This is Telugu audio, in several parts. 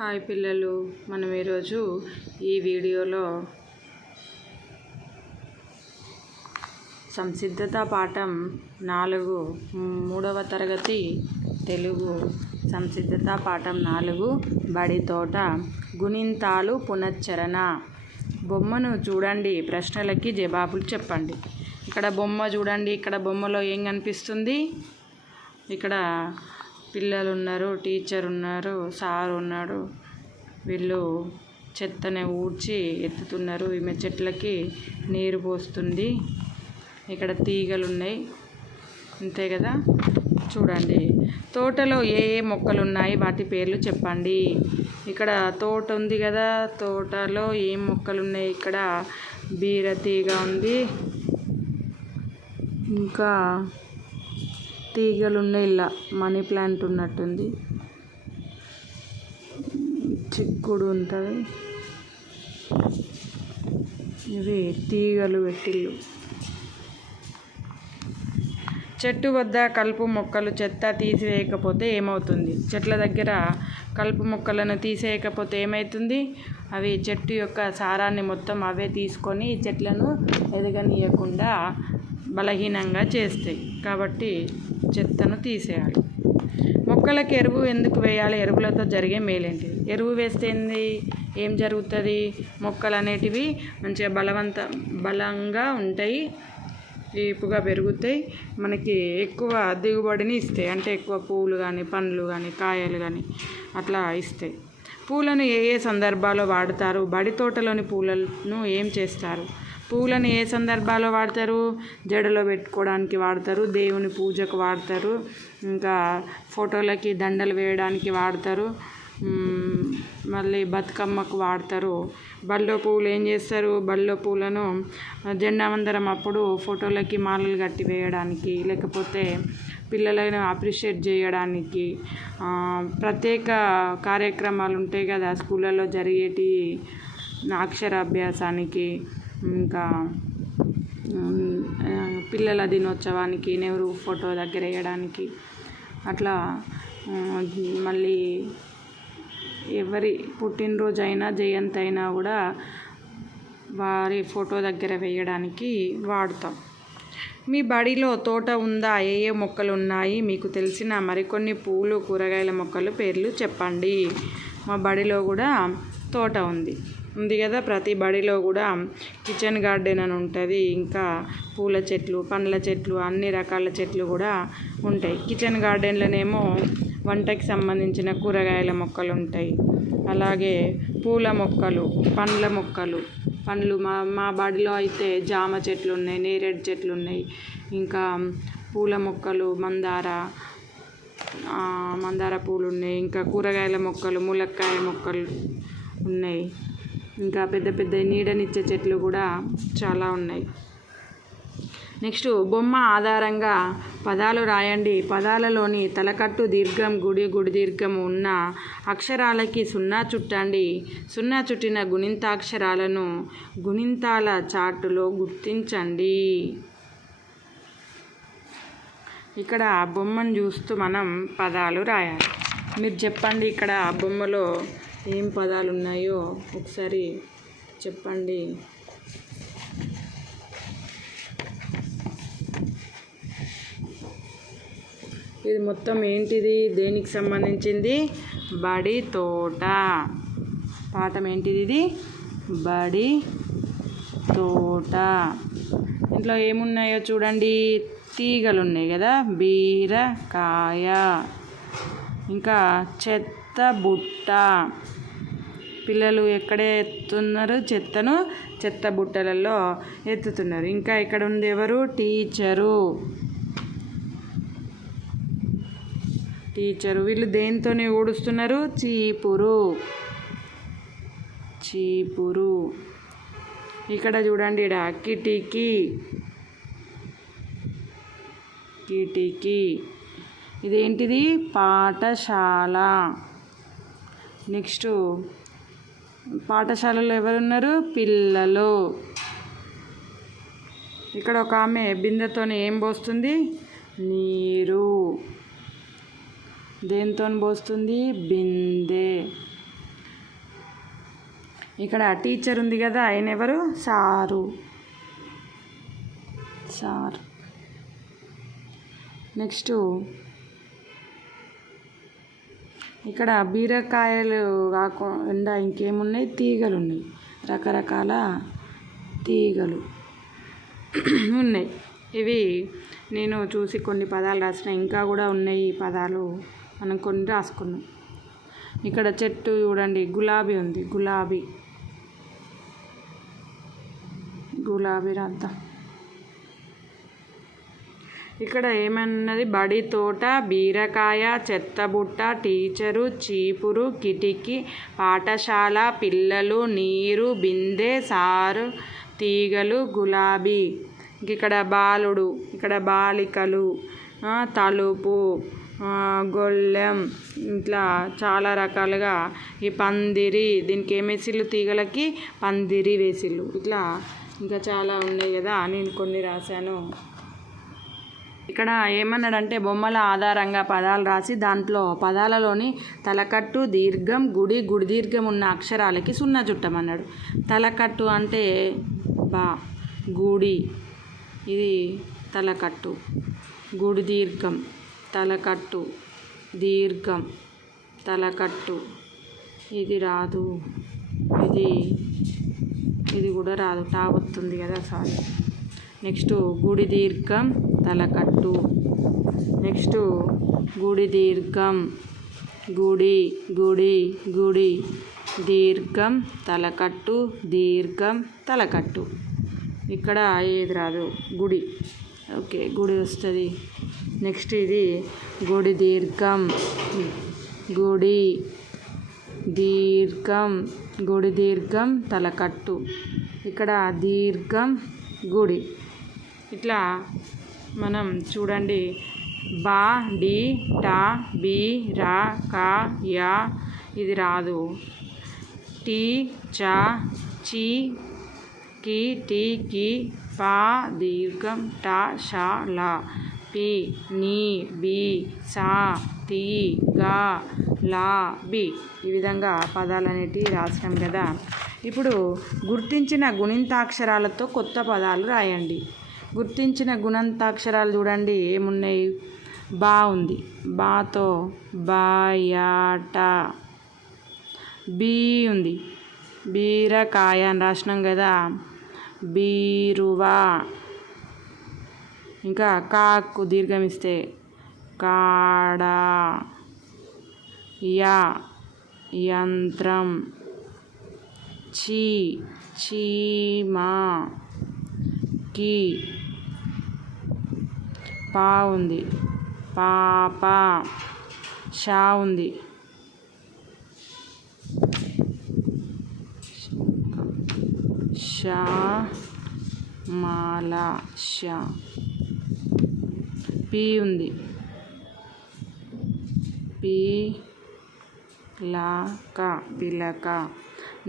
హాయ్ పిల్లలు, మనం ఈరోజు ఈ వీడియోలో సంసిద్ధత పాఠం 4 మూడవ తరగతి తెలుగు సంసిద్ధత పాఠం 4 బడి తోట గుణింతాలు పునశ్చరణ. బొమ్మను చూడండి, ప్రశ్నలకి జవాబులు చెప్పండి. ఇక్కడ బొమ్మ చూడండి, ఇక్కడ బొమ్మలో ఏం కనిపిస్తుంది? ఇక్కడ పిల్లలు ఉన్నారు, టీచర్ ఉన్నారు, సార్ ఉన్నాడు. వీళ్ళు చెత్తని ఊడ్చి ఎత్తుతున్నారు. ఈమె చెట్లకి నీరు పోస్తుంది. ఇక్కడ తీగలు ఉన్నాయి, అంతే కదా. చూడండి, తోటలో ఏ ఏ మొక్కలు ఉన్నాయి, వాటి పేర్లు చెప్పండి. ఇక్కడ తోట ఉంది కదా, తోటలో ఏం మొక్కలు ఉన్నాయి? ఇక్కడ బీరతీగ ఉంది, ఇంకా తీగలు ఉన్నాయి. ఇలా మనీ ప్లాంట్ ఉన్నట్టుంది, చిక్కుడు ఉంటుంది. ఇవి తీగలు పెట్టిళ్ళు. చెట్టు వద్ద కలుపు మొక్కలు చెత్త తీసివేయకపోతే ఏమవుతుంది? చెట్ల దగ్గర కలుపు మొక్కలను తీసేయకపోతే ఏమవుతుంది? అవి చెట్టు యొక్క సారాన్ని మొత్తం అవే తీసుకొని చెట్లను ఎదగనీయకుండా బలహీనంగా చేస్తాయి. కాబట్టి చెత్తను తీసేయాలి. మొక్కలకు ఎరువు ఎందుకు వేయాలి? ఎరువులతో జరిగే మేలేంటి? ఎరువు వేస్తే ఏం జరుగుతుంది? మొక్కలు అనేటివి మంచిగా బలంగా ఉంటాయి, ఏపుగా పెరుగుతాయి, మనకి ఎక్కువ దిగుబడిని ఇస్తాయి. అంటే ఎక్కువ పూలు కానీ, పండ్లు కానీ, కాయలు కానీ అట్లా ఇస్తాయి. పూలను ఏ ఏ సందర్భాల్లో వాడతారు? బడి తోటలోని పూలను ఏం చేస్తారు? పూలను ఏ సందర్భాల్లో వాడతారు? జడలో పెట్టుకోవడానికి వాడతారు, దేవుని పూజకు వాడతారు, ఇంకా ఫోటోలకి దండలు వేయడానికి వాడతారు, మళ్ళీ బతుకమ్మకు వాడతారు. బల్లో పువ్వులు ఏం చేస్తారు? బల్లో పూలను జెండా వందనం అప్పుడు ఫోటోలకి మాలలు కట్టి వేయడానికి, లేకపోతే పిల్లలను అప్రిషియేట్ చేయడానికి, ప్రత్యేక కార్యక్రమాలు ఉంటాయి కదా స్కూళ్ళలో జరిగేటి, అక్షరాభ్యాసానికి, ఇంకా పిల్లల దినోత్సవానికి నెహ్రూ ఫోటో దగ్గర వేయడానికి, అట్లా మళ్ళీ ఎవరి పుట్టినరోజు అయినా జయంతి అయినా కూడా వారి ఫోటో దగ్గర వేయడానికి వాడతాం. మీ బడిలో తోట ఉందా? ఏ ఏ మొక్కలు ఉన్నాయి? మీకు తెలిసిన మరికొన్ని పూలు, కూరగాయల మొక్కలు పేర్లు చెప్పండి. మా బడిలో కూడా తోట ఉంది కదా. ప్రతి బడిలో కూడా కిచెన్ గార్డెన్ అని ఉంటుంది. ఇంకా పూల చెట్లు, పండ్ల చెట్లు, అన్ని రకాల చెట్లు కూడా ఉంటాయి. కిచెన్ గార్డెన్లోనేమో వంటకి సంబంధించిన కూరగాయల మొక్కలు ఉంటాయి. అలాగే పూల మొక్కలు, పండ్ల మొక్కలు, పండ్లు మా బడిలో అయితే జామ చెట్లు ఉన్నాయి, నేరేడు చెట్లు ఉన్నాయి. ఇంకా పూల మొక్కలు మందార పూలు ఉన్నాయి. ఇంకా కూరగాయల మొక్కలు, ములక్కాయ మొక్కలు ఉన్నాయి. ఇంకా పెద్ద పెద్ద నీడనిచ్చే చెట్లు కూడా చాలా ఉన్నాయి. నెక్స్ట్, బొమ్మ ఆధారంగా పదాలు రాయండి. పదాలలోని తలకట్టు దీర్ఘం, గుడి దీర్ఘం ఉన్న అక్షరాలకి సున్నా చుట్టండి. సున్నా చుట్టిన గుణింతాక్షరాలను గుణింతాల చార్టులో గుర్తించండి. ఇక్కడ బొమ్మను చూస్తూ మనం పదాలు రాయాలి. మీరు చెప్పండి, ఇక్కడ బొమ్మలో ఏం పదాలు ఉన్నాయో ఒకసారి చెప్పండి. ఇది మొత్తం ఏంటిది? దేనికి సంబంధించింది? బడి తోట. పాఠం ఏంటిది? ఇది బడి తోట. ఇంట్లో ఏమున్నాయో చూడండి. తీగలు ఉన్నాయి కదా, బీరకాయ, ఇంకా చెత్త బుట్ట. పిల్లలు ఎక్కడ ఎత్తుతున్నారు? చెత్త బుట్టలలో ఎత్తుతున్నారు. ఇంకా ఇక్కడ ఉంది ఎవరు? టీచరు. వీళ్ళు దేనితోనే ఊడుస్తున్నారు? చీపురు. ఇక్కడ చూడండి, కిటికీ. ఇదేంటిది? పాఠశాల. నెక్స్ట్, పాఠశాలలో ఎవరున్నారు? పిల్లలు. ఇక్కడ ఒక ఆమె బిందెతోనే ఏం పోస్తుంది? నీరు. దేనితో పోస్తుంది? బిందె. ఇక్కడ టీచర్ ఉంది కదా, ఆయన ఎవరు? సారు. నెక్స్ట్ ఇక్కడ బీరకాయలు కాకుండా ఇంకేమున్నాయి? తీగలు ఉన్నాయి, రకరకాల తీగలు ఉన్నాయి. ఇవి నేను చూసి కొన్ని పదాలు రాసిన, ఇంకా కూడా ఉన్నాయి ఈ పదాలు, మనం కొన్ని రాసుకున్నాం. ఇక్కడ చెట్టు చూడండి, గులాబీ ఉంది, గులాబీ రాద్దాం. ఇక్కడ ఏమన్నది? బడి, తోట, బీరకాయ, చెత్తబుట్ట, టీచరు, చీపురు, కిటికీ, పాఠశాల, పిల్లలు, నీరు, బిందె, సారు, తీగలు, గులాబీ. ఇక్కడ బాలుడు, ఇక్కడ బాలికలు, తలుపు, గొళ్ళెం, ఇట్లా చాలా రకాలుగా. ఈ పందిరి, దీనికి ఏం వేసిళ్ళు? తీగలకి పందిరి వేసిళ్ళు. ఇట్లా ఇంకా చాలా ఉన్నాయి కదా, నేను కొన్ని రాశాను. ఇక్కడ ఏమన్నాడంటే బొమ్మల ఆధారంగా పదాలు రాసి దాంట్లో పదాలలోని తలకట్టు, దీర్ఘం, గుడి దీర్ఘం ఉన్న అక్షరాలకి సున్నా చుట్టమన్నాడు. తలకట్టు అంటే బా, గుడి, ఇది తలకట్టు. గుడి దీర్ఘం, తలకట్టు, దీర్ఘం, తలకట్టు. ఇది రాదు, ఇది కూడా రాదు, టా వస్తుంది కదా, సారీ. నెక్స్ట్ గుడి దీర్ఘం, తలకట్టు. నెక్స్ట్ గుడి దీర్ఘం, గుడి దీర్ఘం, తలకట్టు, దీర్ఘం, తలకట్టు. ఇక్కడ ఏది రాదు, గుడి. ఓకే, గుడి వస్తుంది. నెక్స్ట్ ఇది గుడి దీర్ఘం, గుడి దీర్ఘం, తలకట్టు. ఇక్కడ దీర్ఘం, గుడి. ఇట్లా మనం చూడండి, బా, డి, టా, బి, రా, కా, యా, ఇది రాదు. టీ, చా, చీ, కి, టీ, కి, పా, దీర్ఘం, టా, షా, లా, పి, నీ, బి, సా, తి, గా, లా, బి. ఈ విధంగా పదాలనేటివి రాసాం కదా. ఇప్పుడు గుర్తించిన గుణింతాక్షరాలతో కొత్త పదాలు రాయండి. గుర్తించిన గుణింతాక్షరాలు చూడండి ఏమున్నాయి? బా ఉంది, బాతో బాయాట. బీ ఉంది, బీరకాయ అని రాసినాం కదా, బీరువా. ఇంకా కాకు దీర్ఘం ఇస్తే కాడ. యా, యంత్రం. చీమా. కి, పా ఉంది, పాప. షా ఉంది, మాల. షా. పీ ఉంది, పిలక.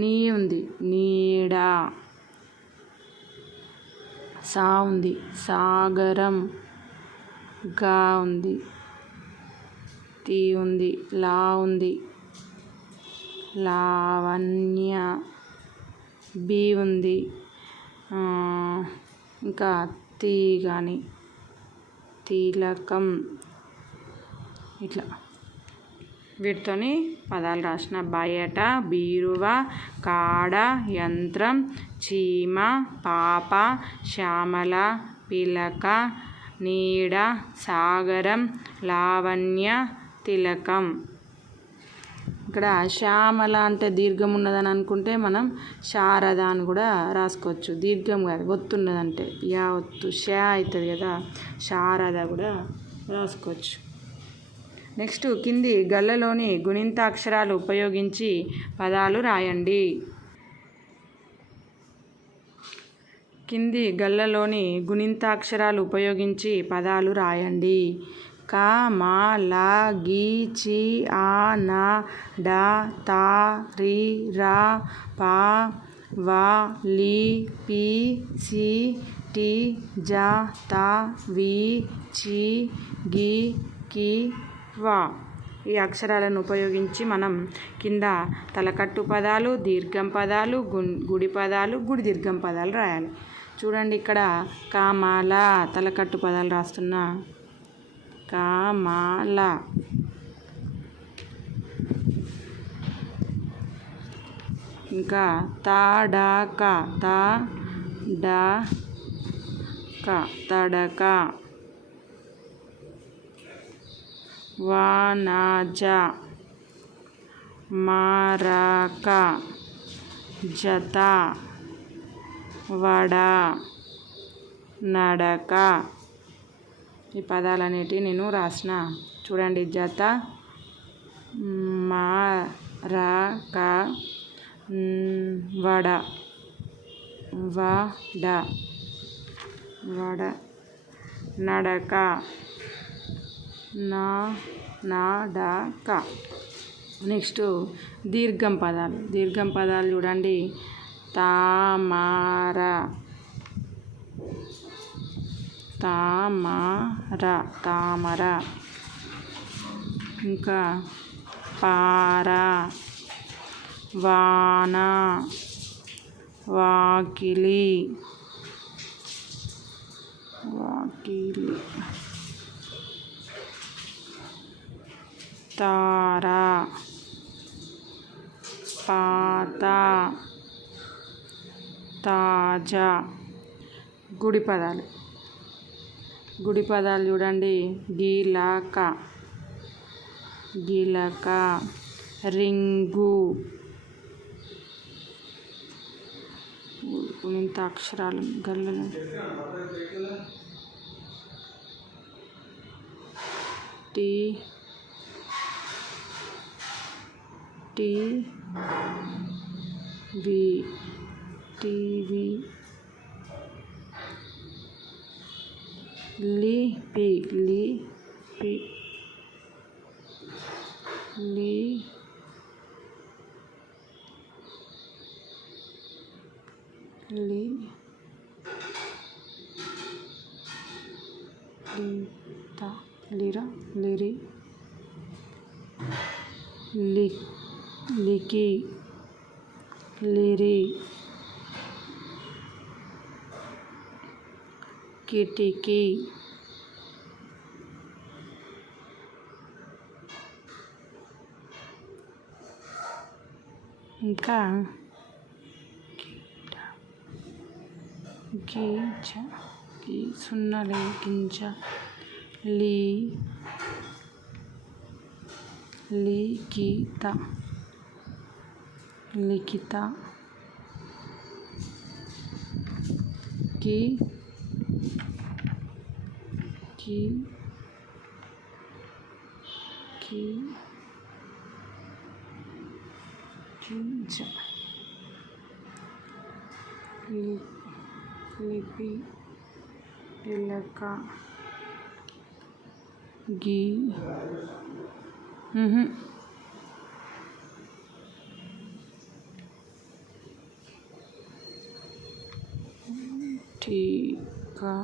నీ ఉంది, నీడ. సా ఉంది, సాగరం. గా ఉంది, తీ ఉంది, లా ఉంది, లావణ్య. బి ఉంది, ఇంకా తీ కానీ తిలకం. ఇట్లా వీటితోని పదాలు రాసిన. బయట, బీరువా, కాడ, యంత్రం, చీమ, పాప, శ్యామల, పిలక, నీడ, సాగరం, లావణ్య, తిలకం. ఇక్కడ శ్యామల అంటే దీర్ఘం ఉన్నదని అనుకుంటే మనం శారద అని కూడా రాసుకోవచ్చు. దీర్ఘం కాదు, ఒత్తు ఉన్నదంటే యా ఒత్తు షా అవుతుంది కదా, శారద కూడా రాసుకోవచ్చు. నెక్స్ట్ కింది గళ్ళలోని గుణింతాక్షరాలు ఉపయోగించి పదాలు రాయండి. కింది గళ్ళలోని గుణింతాక్షరాలు ఉపయోగించి పదాలు రాయండి. క, మ, ల, గి, చి, ఆ, న, డ, త, రి, ర, ప, వ, లి, పి, సి, టి, జ, త, వి, చి, గి, కి, వ. ఈ అక్షరాలను ఉపయోగించి మనం కింద తలకట్టు పదాలు, దీర్ఘం పదాలు, గుడి పదాలు, గుడి దీర్ఘం పదాలు రాయాలి. చూడండి, ఇక్కడ కామాల తలకట్టు పదాలు రాస్తున్నా. కామాల. ఇంకా తాడక, తడక. వానజ, మారక, జత, వడ, నడక. ఈ పదాలన్నిటివి నేను రాసిన. చూడండి, జత, మారక, వడ, నడక, నడక. నెక్స్ట్ దీర్ఘం పదాలు చూడండి. తామర, తామర. ఇంకా పార, వాన, వాకిలి, తార, పాత, తాజా. గుడి పదాలు చూడండి. గిలక, రింగు. ఇంత అక్షరాలు గల్లలు. టీవీ. లిపి. లిరి, లికి, లిరి, కిటికీ. ఇంకా సున్నలే, గింజ, లిఖిత, లిపి, ఇలక, టీకా,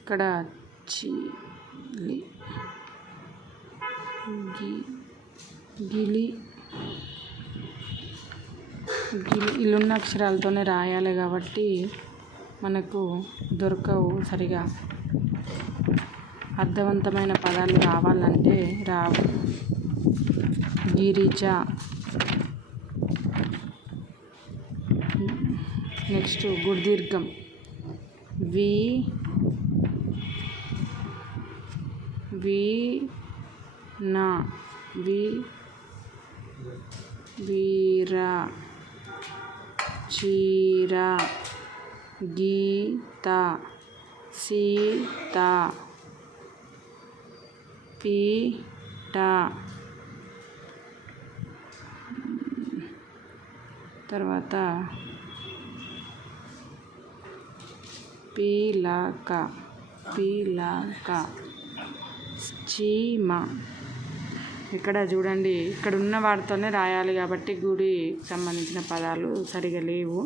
ఇక్కడ గిలి. ఇల్లున్న అక్షరాలతోనే రాయాలి కాబట్టి మనకు దొరకవు సరిగా. అర్థవంతమైన పదాలు రావాలంటే రావు. గిరిజ. నెక్స్ట్ గుడి దీర్ఘం. వీర, చీర, గీత, సీత, పీట. తర్వాత పీలక, చీమ. ఇక్కడ చూడండి, ఇక్కడ ఉన్న వాటితోనే రాయాలి కాబట్టి గుడికి సంబంధించిన పదాలు సరిగా లేవు.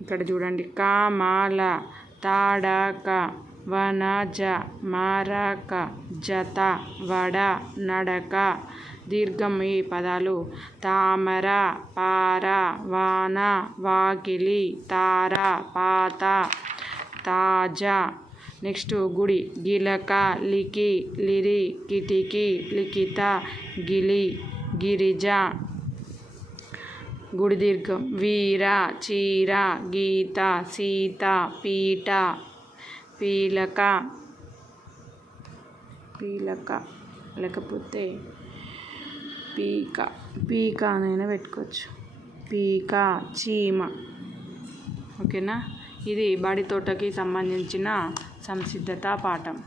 ఇక్కడ చూడండి కామాల, తాడక, వనజ, మారక, జత, వడ, నడక. దీర్ఘం ఈ పదాలు తామర, పార, వాన, వాకిలి, తార, పాత, తాజా. నెక్స్ట్ గుడి గిలక, లికి, లిరి, కిటికి, లిఖిత, గిలి, గిరిజ. గుడి దీర్ఘం వీర, చీర, గీత, సీత, పీట, పీలక, పీలక లేకపోతే పీక, పీక అనైనా పెట్టుకోవచ్చు. పీక, చీమ. ఓకేనా? ఇది బడి తోటకి సంబంధించిన సంసిద్ధత పాఠం.